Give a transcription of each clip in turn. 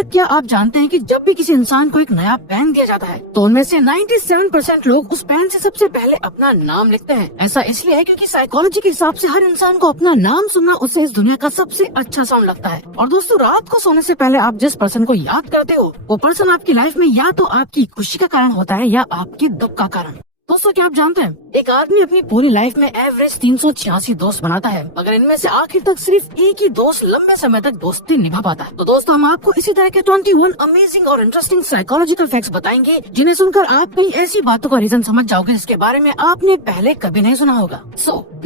पर क्या आप जानते हैं कि जब भी किसी इंसान को एक नया पेन दिया जाता है तो उनमें से 97% लोग उस पेन से सबसे पहले अपना नाम लिखते हैं। ऐसा इसलिए है क्योंकि साइकोलॉजी के हिसाब से हर इंसान को अपना नाम सुनना उससे इस दुनिया का सबसे अच्छा साउंड लगता है। और दोस्तों, रात को सोने से पहले आप जिस पर्सन को याद करते हो वो पर्सन आपकी लाइफ में या तो आपकी खुशी का कारण होता है या आपके दुख का कारण। दोस्तों, क्या आप जानते हैं एक आदमी अपनी पूरी लाइफ में एवरेज 386 दोस्त बनाता है, मगर इनमें से आखिर तक सिर्फ एक ही दोस्त लंबे समय तक दोस्ती निभा पाता है। तो दोस्तों, हम आपको इसी तरह के 21 अमेजिंग और इंटरेस्टिंग साइकोलॉजिकल फैक्ट्स बताएंगे जिन्हें सुनकर आप कई ऐसी बातों का रीजन समझ जाओगे जिसके बारे में आपने पहले कभी नहीं सुना होगा।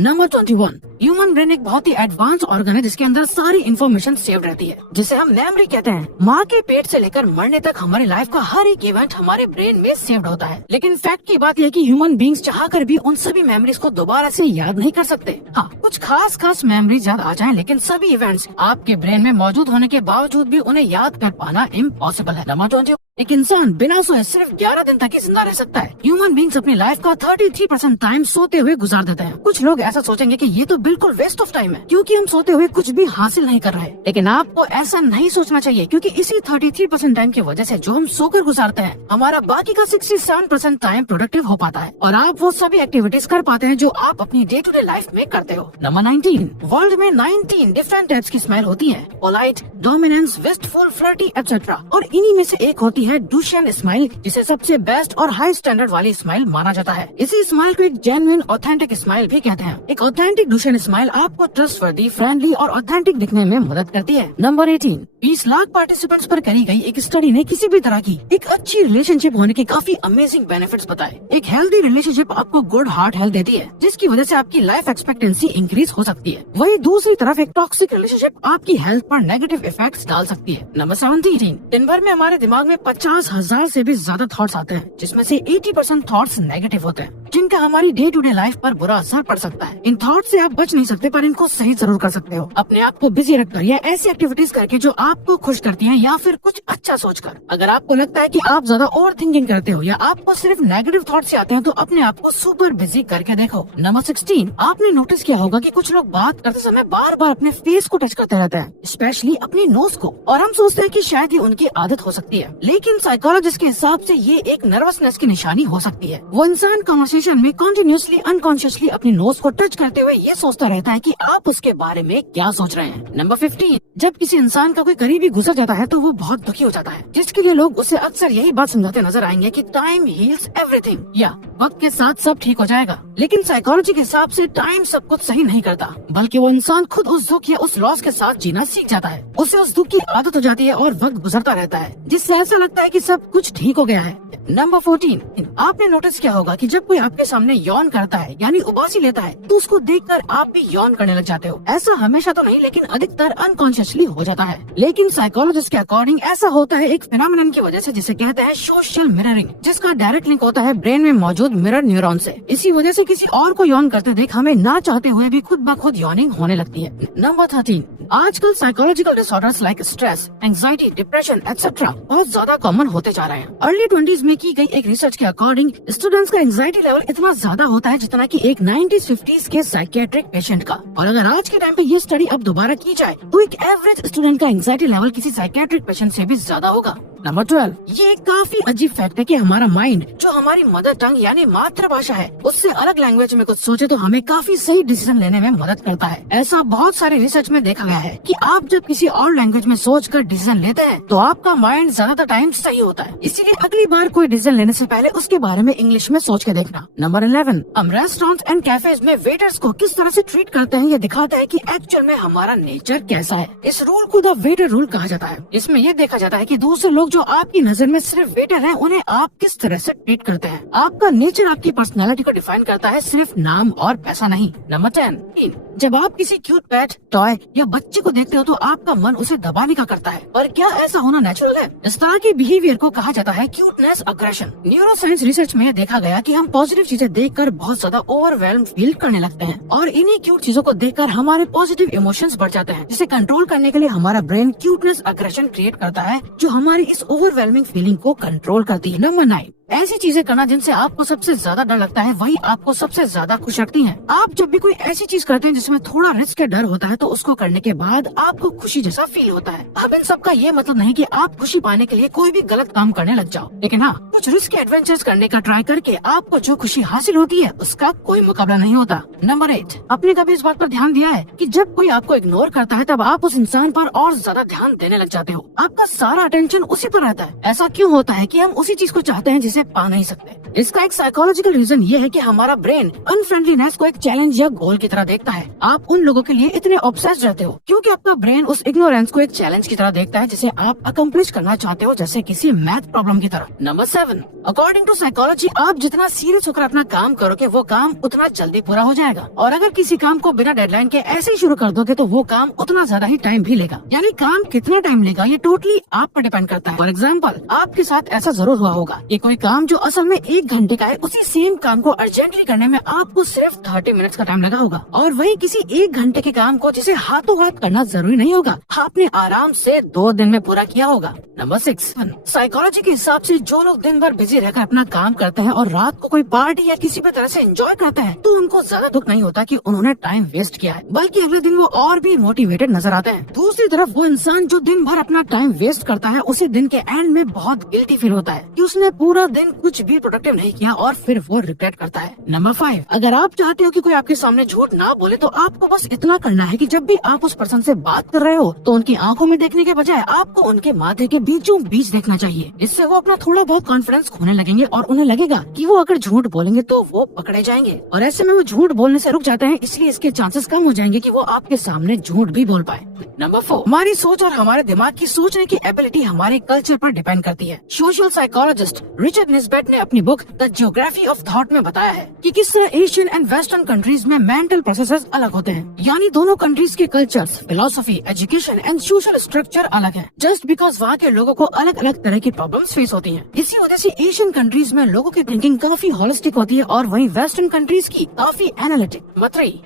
नंबर 21, ह्यूमन ब्रेन एक बहुत ही एडवांस ऑर्गन है जिसके अंदर सारी इन्फॉर्मेशन सेव रहती है, जिसे हम मेमोरी कहते हैं। माँ के पेट से लेकर मरने तक हमारी लाइफ का हर एक इवेंट हमारे ब्रेन में सेव्ड होता है। लेकिन फैक्ट की बात यह कि ह्यूमन बींग्स चाहकर भी उन सभी मेमोरीज को दोबारा से याद नहीं कर सकते। हाँ, कुछ खास मेमोरीज याद आ जाएं, लेकिन सभी इवेंट्स आपके ब्रेन में मौजूद होने के बावजूद भी उन्हें याद कर पाना इम्पॉसिबल है। नंबर 20, एक इंसान बिना सोए सिर्फ 11 दिन तक ही जिंदा रह सकता है। ह्यूमन बींग्स अपनी लाइफ का 33% टाइम सोते हुए गुजार देते हैं। कुछ लोग ऐसा सोचेंगे कि ये तो बिल्कुल वेस्ट ऑफ टाइम है क्योंकि हम सोते हुए कुछ भी हासिल नहीं कर रहे, लेकिन आपको ऐसा नहीं सोचना चाहिए क्योंकि इसी 33% टाइम की वजह से जो हम सोकर गुजारते हैं हमारा बाकी का 67% टाइम प्रोडक्टिव हो पाता है और आप वो सभी एक्टिविटीज कर पाते हैं जो आप अपनी डे टू डे लाइफ में करते हो। नंबर 19, वर्ल्ड में 19 डिफरेंट टाइप्स की स्माइल होती है, polite, dominance, wistful, flirty etcetera, और इन्हीं में से एक होती है डुशेन स्माइल, जिसे सबसे बेस्ट और हाई स्टैंडर्ड वाली स्माइल माना जाता है। इसी स्माइल को एक जेन्युइन ऑथेंटिक स्माइल भी कहते हैं। एक ऑथेंटिक डुशेन स्माइल आपको ट्रस्टवर्दी, फ्रेंडली और ऑथेंटिक दिखने में मदद करती है। नंबर 18, 20 लाख पार्टिसिपेंट्स पर करी गई एक स्टडी ने किसी भी तरह की एक अच्छी रिलेशनशिप होने के काफी अमेजिंग बेनिफिट्स बताए। एक हेल्दी रिलेशनशिप आपको गुड हार्ट हेल्थ देती है, जिसकी वजह से आपकी लाइफ एक्सपेक्टेंसी इंक्रीज हो सकती है। वही दूसरी तरफ एक टॉक्सिक रिलेशनशिप आपकी हेल्थ पर नेगेटिव इफेक्ट्स डाल सकती है। नंबर 17, दिन भर में हमारे दिमाग में 50,000 से भी ज्यादा थॉट्स आते हैं, जिसमें से 80% थॉट्स नेगेटिव होते हैं, जिनका हमारी डे टू डे लाइफ पर बुरा असर पड़ सकता है। इन थॉट से आप बच नहीं सकते, पर इनको सही जरूर कर सकते हो, अपने आप को बिजी रखकर या ऐसी एक्टिविटीज करके जो आपको खुश करती हैं, या फिर कुछ अच्छा सोचकर। अगर आपको लगता है कि आप ज्यादा ओवर थिंकिंग करते हो या आपको सिर्फ नेगेटिव थॉट से आते हैं, तो अपने आप को सुपर बिजी करके देखो। नंबर 16, आपने नोटिस किया होगा कि कुछ लोग बात करते समय बार बार अपने फेस को टच करते रहते हैं, स्पेशली अपनी नोज को, और हम सोचते हैं कि शायद ये उनकी आदत हो सकती है, लेकिन साइकोलॉजिस्ट के हिसाब से ये एक नर्वसनेस की निशानी हो सकती है। वो इंसान कन्वर्सेशन में कंटिन्यूअसली अनकॉन्शियसली अपनी नोज को टच करते हुए ये सोचता रहता है कि आप उसके बारे में क्या सोच रहे हैं। नंबर 15, जब किसी इंसान का कोई करीबी गुजर जाता है तो वो बहुत दुखी हो जाता है, जिसके लिए लोग उसे अक्सर यही बात समझाते नजर आएंगे कि टाइम हील्स एवरीथिंग, या वक्त के साथ सब ठीक हो जाएगा। लेकिन साइकोलॉजी के हिसाब से टाइम सब कुछ सही नहीं करता, बल्कि वो इंसान खुद उस दुख या उस लॉस के साथ जीना सीख जाता है। उसे उस दुख की आदत हो जाती है और वक्त गुजरता रहता है, जिससे ऐसा लगता है कि सब कुछ ठीक हो गया है। नंबर 14, आपने नोटिस किया होगा कि जब कोई आपके सामने यौन करता है यानी उबासी लेता है, तो उसको देखकर आप भी यौन करने लग जाते हो। ऐसा हमेशा तो नहीं, लेकिन अधिकतर अनकॉन्शियसली हो जाता है। लेकिन साइकोलॉजिस्ट के अकॉर्डिंग ऐसा होता है एक फिनोमेनन की वजह से, जिसे कहते हैं सोशल मिररिंग, जिसका डायरेक्ट लिंक होता है ब्रेन में मौजूद मिरर न्यूरॉन से। इसी वजह से किसी और को यौन करते देख हमें ना चाहते हुए भी खुद ब खुद यौनिंग होने लगती है। नंबर 13, आजकल psychological disorders like stress, anxiety, depression etcetera बहुत ज्यादा कॉमन होते जा रहे हैं। अर्ली 20s में की गई एक रिसर्च के अकॉर्डिंग स्टूडेंट्स का एंजाइटी लेवल इतना ज्यादा होता है जितना कि एक 90s-50s के साइकियाट्रिक पेशेंट का। और अगर आज के टाइम पे ये स्टडी अब दोबारा की जाए तो एक एवरेज स्टूडेंट का एंजाइटी लेवल किसी साइकियाट्रिक पेशेंट से भी ज्यादा होगा। नंबर 12, ये एक काफी अजीब फैक्ट है कि हमारा माइंड, जो हमारी मदर टंग यानी मातृभाषा है, उससे अलग लैंग्वेज में कुछ सोचे तो हमें काफी सही डिसीजन लेने में मदद करता है। ऐसा बहुत सारे रिसर्च में देखा गया है कि आप जब किसी और लैंग्वेज में सोचकर डिसीजन लेते हैं तो आपका माइंड ज्यादातर टाइम सही होता है। इसीलिए अगली बार कोई डिसीजन लेने से पहले उसके बारे में इंग्लिश में सोच के देखना। नंबर 11, हम रेस्टोरेंट्स एंड कैफेज में वेटर्स को किस तरह से ट्रीट करते हैं, ये दिखाता है कि एक्चुअल में हमारा नेचर कैसा है। इस रूल को द वेटर रूल कहा जाता है। इसमें यह देखा जाता है कि दूसरे लोग जो आपकी नजर में सिर्फ वेटर हैं, उन्हें आप किस तरह से ट्रीट करते हैं। आपका नेचर आपकी पर्सनालिटी को डिफाइन करता है, सिर्फ नाम और पैसा नहीं। नंबर 10, जब आप किसी क्यूट पेट, टॉय या बच्चे को देखते हो तो आपका मन उसे दबाने का करता है, पर क्या ऐसा होना नेचुरल है? इस तरह के बिहेवियर को कहा जाता है क्यूटनेस अग्रेशन। न्यूरोसाइंस रिसर्च में देखा गया कि हम पॉजिटिव चीजें देखकर बहुत ज्यादा ओवरवेल्म फील करने लगते हैं, और इन्हीं क्यूट चीजों को देखकर हमारे पॉजिटिव इमोशंस बढ़ जाते हैं, जिसे कंट्रोल करने के लिए हमारा ब्रेन क्यूटनेस अग्रेशन क्रिएट करता है, जो हमारी इस ओवरवेलमिंग फीलिंग को कंट्रोल करती है। नंबर 9, ऐसी चीजें करना जिनसे आपको सबसे ज्यादा डर लगता है वही आपको सबसे ज्यादा खुश रखती हैं। आप जब भी कोई ऐसी चीज करते हैं जिसमें थोड़ा रिस्क का डर होता है तो उसको करने के बाद आपको खुशी जैसा फील होता है। अब इन सबका ये मतलब नहीं कि आप खुशी पाने के लिए कोई भी गलत काम करने लग जाओ, लेकिन हाँ, कुछ रिस्क एडवेंचर्स करने का ट्राई करके आपको जो खुशी हासिल होती है उसका कोई मुकाबला नहीं होता। नंबर 8, आपने कभी इस बात पर ध्यान दिया है कि जब कोई आपको इग्नोर करता है तब आप उस इंसान पर और ज्यादा ध्यान देने लग जाते हो। आपका सारा अटेंशन उसी पर रहता है। ऐसा क्यों होता है कि हम उसी चीज को चाहते हैं जिसे पा नहीं सकते? इसका एक साइकोलॉजिकल रीजन ये है कि हमारा ब्रेन अनफ्रेंडलीनेस को एक चैलेंज या गोल की तरह देखता है। आप उन लोगों के लिए इतने ऑब्सेस्ड रहते हो क्योंकि आपका ब्रेन उस इग्नोरेंस को एक चैलेंज की तरह देखता है जिसे आप अकम्प्लिश करना चाहते हो, जैसे किसी मैथ प्रॉब्लम की तरह। नंबर 7, अकॉर्डिंग टू साइकोलॉजी, आप जितना सीरियस होकर अपना काम करोगे वो काम उतना जल्दी पूरा हो जाएगा, और अगर किसी काम को बिना डेडलाइन के ऐसे ही शुरू कर दोगे तो वो काम उतना ज्यादा ही टाइम भी लेगा। यानी काम कितना टाइम लेगा ये टोटली आप पर डिपेंड करता है। फॉर एग्जाम्पल, आपके साथ ऐसा जरूर हुआ होगा कि कोई काम जो असल में 1 घंटे का है, उसी सेम काम को अर्जेंटली करने में आपको सिर्फ 30 मिनट्स का टाइम लगा होगा, और वही किसी 1 घंटे के काम को जिसे हाथों हाथ करना जरूरी नहीं होगा, आपने आराम से 2 दिन में पूरा किया होगा। नंबर 6, साइकोलॉजी के हिसाब से जो लोग दिन भर बिजी रहकर अपना काम करते हैं और रात को कोई पार्टी या किसी भी तरह से एंजॉय करते हैं तो उनको ज्यादा दुख नहीं होता कि उन्होंने टाइम वेस्ट किया है, बल्कि अगले दिन वो और भी मोटिवेटेड नजर आते हैं। दूसरी तरफ वो इंसान जो दिन भर अपना टाइम वेस्ट करता है उसे दिन के एंड में बहुत गिल्टी फील होता है कि उसने पूरा दिन कुछ भी प्रोडक्टिव नहीं किया और फिर वो रिग्रेट करता है। नंबर 5, अगर आप चाहते हो कि कोई आपके सामने झूठ ना बोले तो आपको बस इतना करना है कि जब भी आप उस पर्सन से बात कर रहे हो तो उनकी आंखों में देखने के बजाय आपको उनके माथे के बीचों बीच देखना चाहिए। इससे वो अपना थोड़ा बहुत कॉन्फिडेंस खोने लगेंगे और उन्हें लगेगा कि वो अगर झूठ बोलेंगे तो वो पकड़े जाएंगे, और ऐसे में वो झूठ बोलने से रुक जाते हैं, इसलिए इसके चांसेस कम हो जाएंगे कि वो आपके सामने झूठ भी बोल पाए। नंबर 4, हमारी सोच और हमारे दिमाग की सोचने की एबिलिटी हमारे कल्चर पर डिपेंड करती है। सोशल साइकोलॉजिस्ट रिचर्ड निस्बेट ने अपनी book the geography of thought में बताया है कि किस तरह एशियन एंड वेस्टर्न कंट्रीज में मेंटल प्रोसेसेस अलग होते हैं। यानी दोनों कंट्रीज के cultures, philosophy, education and social structure अलग है, जस्ट बिकॉज वहाँ के लोगों को अलग अलग तरह की प्रॉब्लम्स फेस होती हैं। इसी वजह से एशियन कंट्रीज में लोगों की थिंकिंग काफी होलिस्टिक होती है और वहीं वेस्टर्न कंट्रीज की काफी एनालिटिक।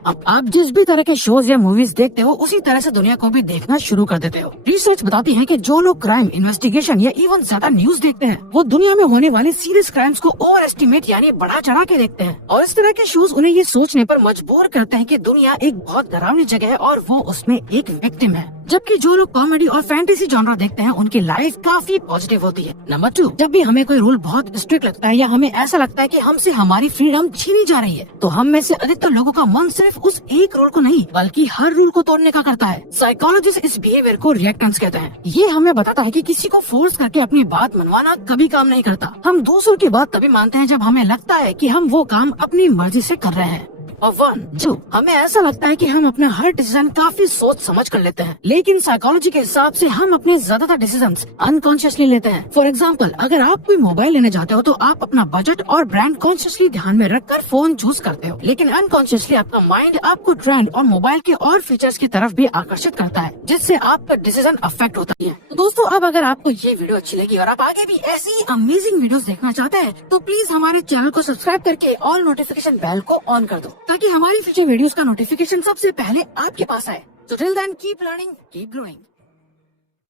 अब आप जिस भी तरह के शोज या मूवीज देखते हो उसी तरह से दुनिया को भी देखना शुरू कर देते हो। रिसर्च बताती है कि जो लोग क्राइम, इन्वेस्टिगेशन या इवन ज्यादा न्यूज देखते हैं वो दुनिया में होने वाले सीरियस क्राइम्स को ओवर एस्टिमेट यानी बढ़ा चढ़ा के देखते हैं, और इस तरह के शोज उन्हें ये सोचने पर मजबूर करते हैं कि दुनिया एक बहुत डरावनी जगह है और वो उसमें एक विक्टिम है। जबकि जो लोग कॉमेडी और फैंटेसी जॉनरा देखते हैं उनकी लाइफ काफी पॉजिटिव होती है। नंबर 2, जब भी हमें कोई रूल बहुत स्ट्रिक्ट लगता है या हमें ऐसा लगता है कि हमसे हमारी फ्रीडम छीनी जा रही है तो हम में से अधिकतर लोगों का मन सिर्फ उस एक रूल को नहीं बल्कि हर रूल को तोड़ने का करता है। साइकोलॉजिस्ट इस बिहेवियर को रिएक्टेंस कहते हैं। ये हमें बताता है कि किसी को फोर्स करके अपनी बात मनवाना कभी काम नहीं करता। हम दूसरों की बात तभी मानते हैं जब हमें लगता है कि हम वो काम अपनी मर्जी से कर रहे हैं। और 1, 2, हमें ऐसा लगता है कि हम अपना हर डिसीजन काफी सोच समझ कर लेते हैं, लेकिन साइकोलॉजी के हिसाब से हम अपने ज्यादातर डिसीजंस अनकॉन्शियसली लेते हैं। फॉर एग्जांपल, अगर आप कोई मोबाइल लेने जाते हो तो आप अपना बजट और ब्रांड कॉन्शियसली ध्यान में रखकर फोन चूज करते हो, लेकिन अनकॉन्शियसली आपका माइंड आपको ट्रेंड और मोबाइल के और फीचर्स की तरफ भी आकर्षित करता है, जिससे आपका डिसीजन अफेक्ट होता है। तो दोस्तों, अब अगर आपको ये वीडियो अच्छी लगी और आप आगे भी ऐसी अमेजिंग वीडियोस देखना चाहते हैं तो प्लीज हमारे चैनल को सब्सक्राइब करके ऑल नोटिफिकेशन बेल को ऑन कर दो ताकि हमारी फ्यूचर वीडियोस का नोटिफिकेशन सबसे पहले आपके पास आए। So till then, keep learning, keep growing.